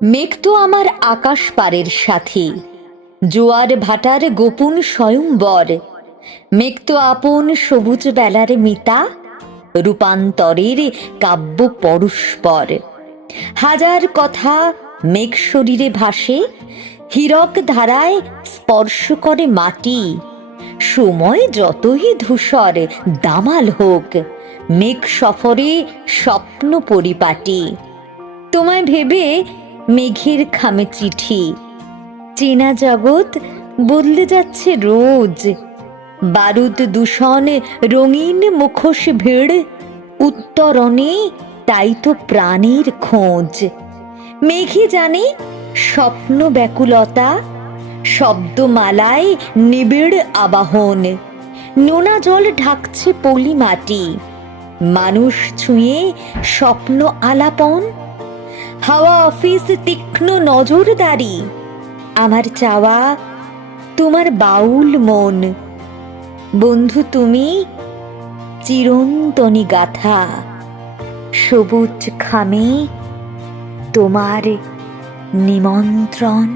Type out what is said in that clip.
মেঘ তো আমার আকাশ পারের সাথী, জোয়ার ভাটার গোপন স্বয়ংবর। মেঘ তো আপন সবুজ বেলার মিতা, রূপান্তরের কাব্য পরস্পর। হাজার কথা মেঘ শরীরে ভাসে, হীরক ধারায় স্পর্শ করে মাটি। সময় যতই ধূসর দামাল হোক, মেঘ সফরে স্বপ্ন পরিপাটি। তোমায় ভেবে মেঘের খামে চিঠি, চেনা জগৎ বদলে যাচ্ছে রোজ। বারুদ দূষণ রঙিন মুখোশ ভিড়, উত্তরণে তাই তো প্রাণের খোঁজ। মেঘে জানে স্বপ্ন ব্যাকুলতা, শব্দমালায় নিবিড় আবাহন। নোনা জল ঢাকছে পলি মাটি, মানুষ ছুঁয়ে স্বপ্ন আলাপন। হাওয়া অফিস তীক্ষ্ণ নজরদারি, আমার চাওয়া তোমার বাউল মন। বন্ধু তুমি চিরন্তনী গাথা, সবুজ খামে তোমার নিমন্ত্রণ।